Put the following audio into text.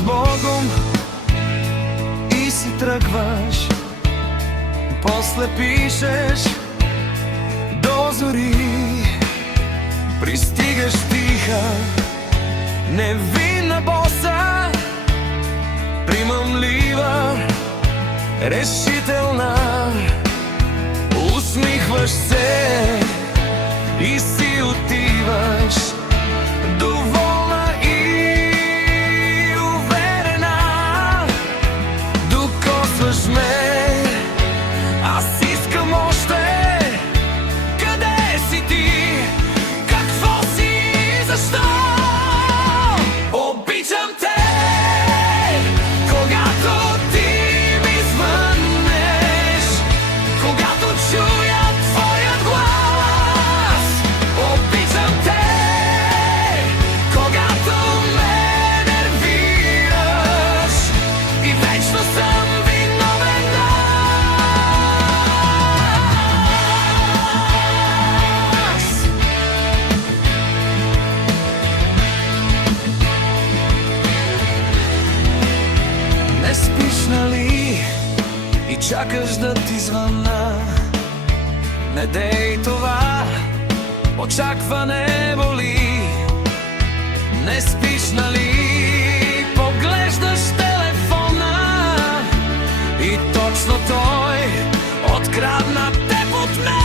с Богом и си тръгваш, после пишеш до зори. Пристигаш тиха, невинна боса, примамлива, решителна. Усмихваш се и си отиваш, доволна и уверена. Докосваш ме, аз искам още. Къде си ти? Какво си? Защо? Обичам те, когато ти ми звъннеш, когато чуя твоят глас. Обичам те, когато ме нервираш и вечно съм виновен аз. Не спиш, нали, и чакаш да ти звънна? Не дей това, очакване боли. Не спиш, нали, поглеждаш телефона и точно той открадна теб от мен.